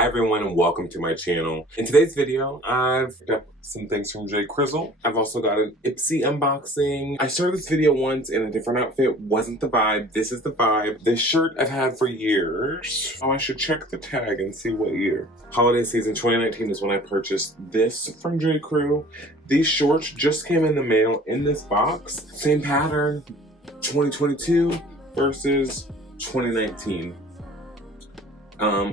Hi everyone and welcome to my channel. In today's video, I've got some things from Jcrew. I've also got an Ipsy unboxing. I started this video once in a different outfit, wasn't the vibe. This is the vibe. This shirt I've had for years. Oh, I should check the tag and see what year. Holiday season 2019 is when I purchased this from Jcrew. These shorts just came in the mail in this box. Same pattern, 2022 versus 2019.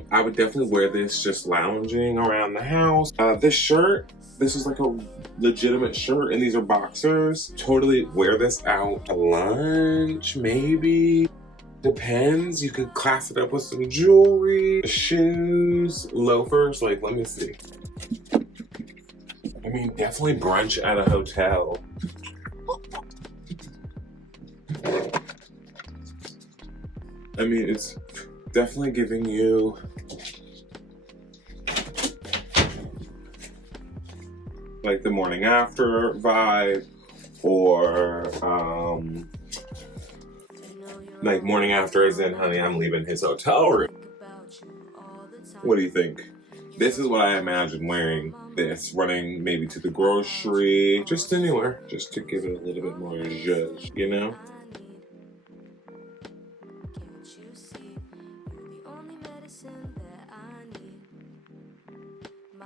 I would definitely wear this just lounging around the house. This shirt, this is like a legitimate shirt, and these are boxers. Totally wear this out to lunch, maybe. Depends. You could class it up with some jewelry, shoes, loafers. Like, let me see. I mean, definitely brunch at a hotel. I mean, it's definitely giving you like the morning after vibe, or like morning after as in, honey, I'm leaving his hotel room. What do you think? This is what I imagine wearing this, running maybe to the grocery, just anywhere, just to give it a little bit more zhuzh, you know?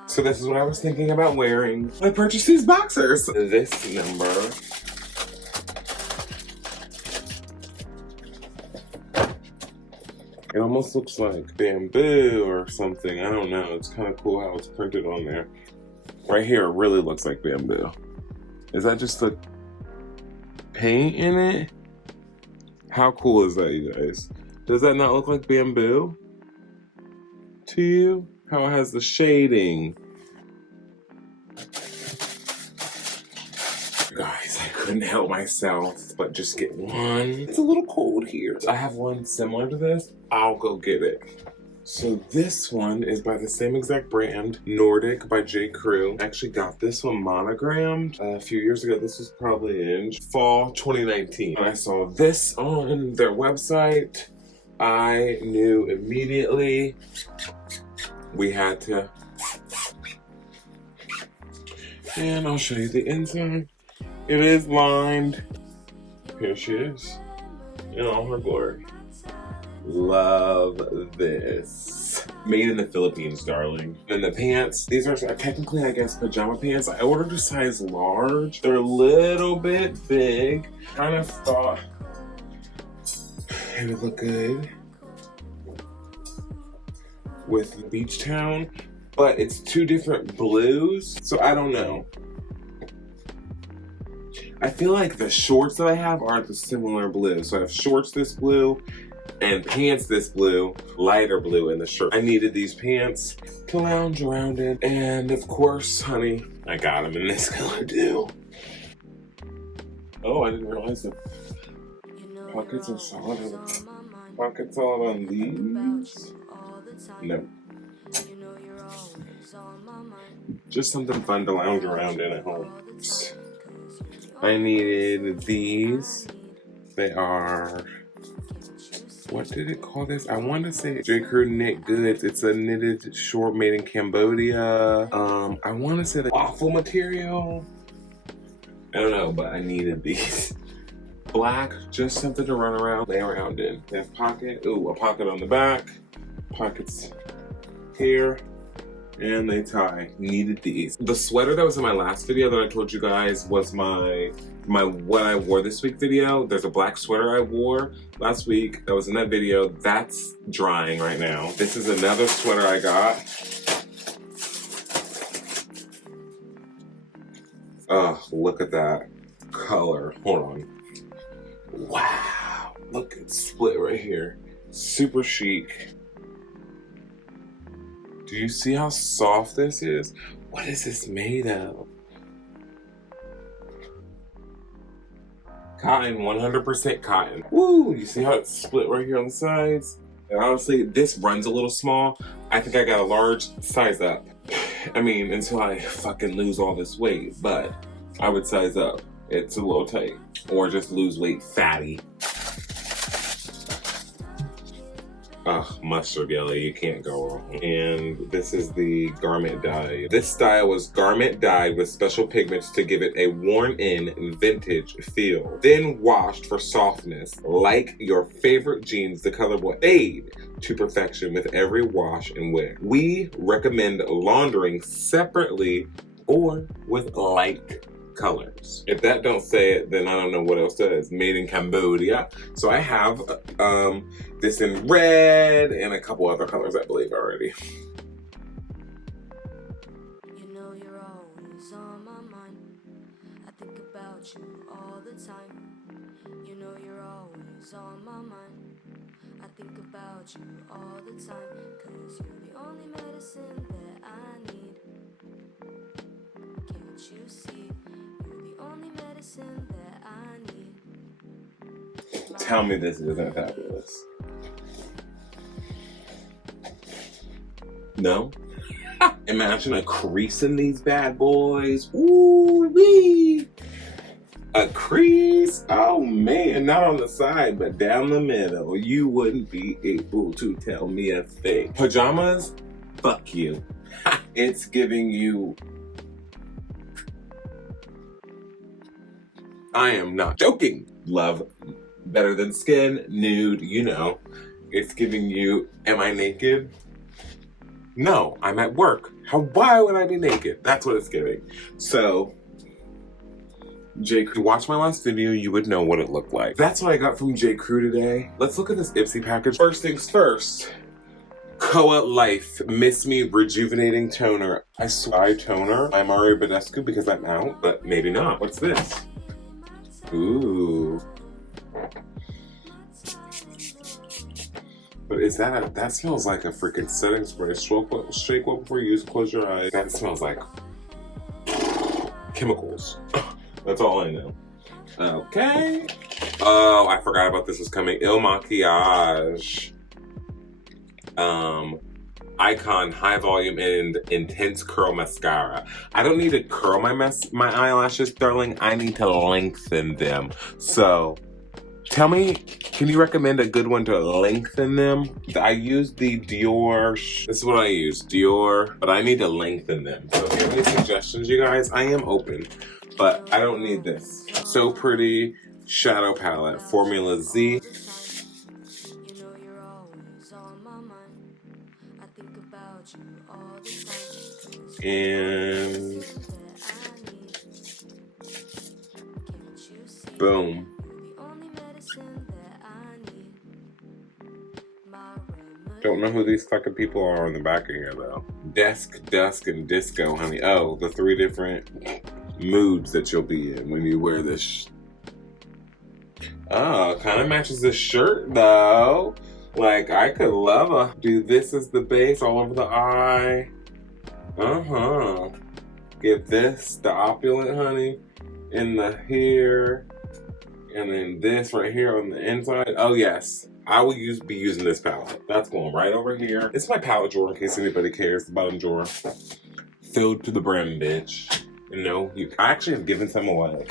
So this is what I was thinking about wearing. I purchased these boxers. This number. It almost looks like bamboo or something. I don't know. It's kind of cool how it's printed on there. Right here, it really looks like bamboo. Is that just the paint in it? How cool is that, you guys? Does that not look like bamboo to you? How it has the shading. Guys, I couldn't help myself but just get one. It's a little cold here. I have one similar to this. I'll go get it. So this one is by the same exact brand, Nordic by Jcrew. I actually got this one monogrammed a few years ago. This was probably in fall 2019. When I saw this on their website, I knew immediately we had to. And I'll show you the inside. It is lined. Here she is in all her glory. Love this. Made in the Philippines, darling. And the pants, these are technically, I guess, pajama pants. I ordered a size large. They're a little bit big. Kind of thought it would look good with Beach Town, but it's two different blues, so I don't know. I feel like the shorts that I have are the similar blue. So I have shorts this blue and pants this blue, lighter blue in the shirt. I needed these pants to lounge around in, and of course, honey, I got them in this color too. Oh, I didn't realize the pockets are solid. Pockets all on these? No. Just something fun to lounge around in at home. I needed these. They are, what did it call this? I want to say Jcrew knit goods. It's a knitted short made in Cambodia. I want to say the waffle material. I don't know, but I needed these. Black, just something to run around, lay around in. They have pocket, ooh, a pocket on the back, pockets here, and they tie. Needed these. The sweater that was in my last video that I told you guys was my what I wore this week video. There's a black sweater I wore last week that was in that video. That's drying right now. This is another sweater I got. Oh, look at that color. Hold on. Wow, look, it's split right here. Super chic. Do you see how soft this is? What is this made of? Cotton, 100% cotton. Woo, you see how it's split right here on the sides? And honestly, this runs a little small. I think I got a large size up. I mean, until I fucking lose all this weight, but I would size up. It's a little tight. Or just lose weight fatty. Ugh, mustard yellow, you can't go wrong. And this is the garment dye. This style was garment dyed with special pigments to give it a worn-in vintage feel. Then washed for softness. Like your favorite jeans, the color will fade to perfection with every wash and wear. We recommend laundering separately or with light colors. If that don't say it, then I don't know what else does. Made in Cambodia. So I have this in red and a couple other colors, I believe, already. You know you're always on my mind. I think about you all the time. You know you're always on my mind. I think about you all the time. 'Cause you're the only medicine that I need. Can't you see? You're the only medicine that I need. Tell me this isn't fabulous. No? Imagine a crease in these bad boys. Ooh-wee! A crease? Oh man, not on the side, but down the middle. You wouldn't be able to tell me a thing. Pajamas? Fuck you. It's giving you... I am not joking. Love better than skin, nude, you know. It's giving you, am I naked? No, I'm at work. Why would I be naked? That's what it's giving. So, Jcrew, if you watched my last video, you would know what it looked like. That's what I got from Jcrew today. Let's look at this Ipsy package. First things first. Koa Life Miss Me Rejuvenating Toner. I swear toner. I'm Mario Badescu because I'm out, but maybe not. What's this? Ooh. But is that that smells like a freaking setting spray. Shake well before you use, close your eyes. That smells like chemicals. That's all I know. Okay. Oh, I forgot about this was coming. Il Maquillage. Icon High Volume and Intense Curl Mascara. I don't need to curl my eyelashes, darling. I need to lengthen them. So, tell me, can you recommend a good one to lengthen them? I use the Dior, this is what I use, Dior, but I need to lengthen them. So if you have any suggestions, you guys, I am open, but I don't need this. So Pretty Shadow Palette, Formula Z. And boom. Don't know who these fucking people are on the back of here though. Desk, Dusk, and Disco, honey. Oh, the 3 different moods that you'll be in when you wear this. Oh, kind of matches this shirt though. Like, I could love a do this as the base all over the eye. Give this the opulent, honey, in the hair, and then this right here on the inside. Oh yes, I will be using this palette. That's going right over here. It's my palette drawer in case anybody cares. The bottom drawer, filled to the brim, bitch. You know, I actually have given some away.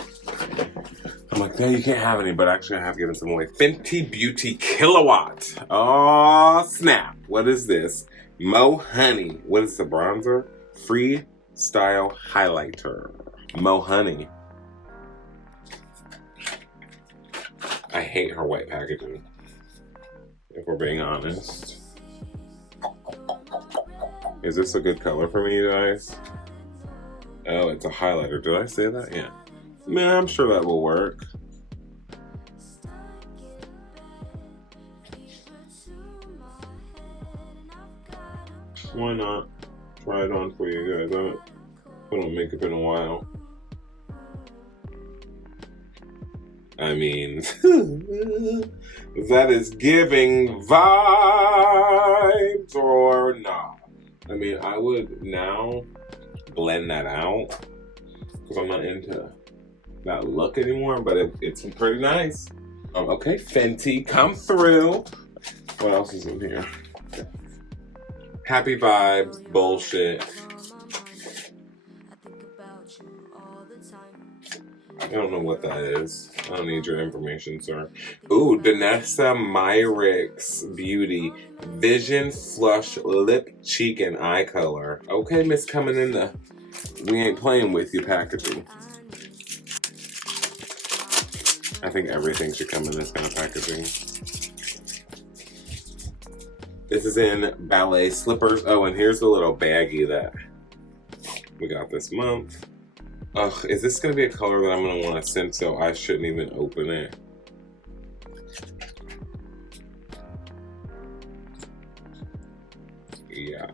I'm like, no, you can't have any, but actually I have given some away. Fenty Beauty Kilowatt. Oh snap! What is this? Mo Honey. What is the bronzer? Freestyle Highlighter. Mo Honey. I hate her white packaging, if we're being honest. Is this a good color for me, you guys? Oh, it's a highlighter. Did I say that? Yeah. Man, I'm sure that will work. Why not? Try it on for you guys. I haven't put on makeup in a while. I mean, that is giving vibes or not. I mean, I would now blend that out because I'm not into that look anymore, but it's pretty nice. Okay, Fenty, come through. What else is in here? Happy vibes, bullshit. I don't know what that is. I don't need your information, sir. Ooh, Danessa Myricks Beauty Vision Flush Lip, Cheek, and Eye Color. Okay, Miss, coming in the we ain't playing with you packaging. I think everything should come in this kind of packaging. This is in ballet slippers. Oh, and here's the little baggie that we got this month. Ugh, is this gonna be a color that I'm gonna want to send, so I shouldn't even open it? Yeah.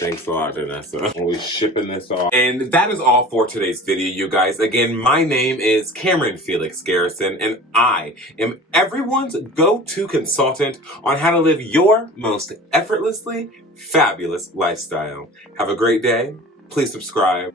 Thanks a lot, Danessa. We're shipping this off. And that is all for today's video, you guys. Again, my name is Cameron Felix Garrison, and I am everyone's go-to consultant on how to live your most effortlessly fabulous lifestyle. Have a great day. Please subscribe.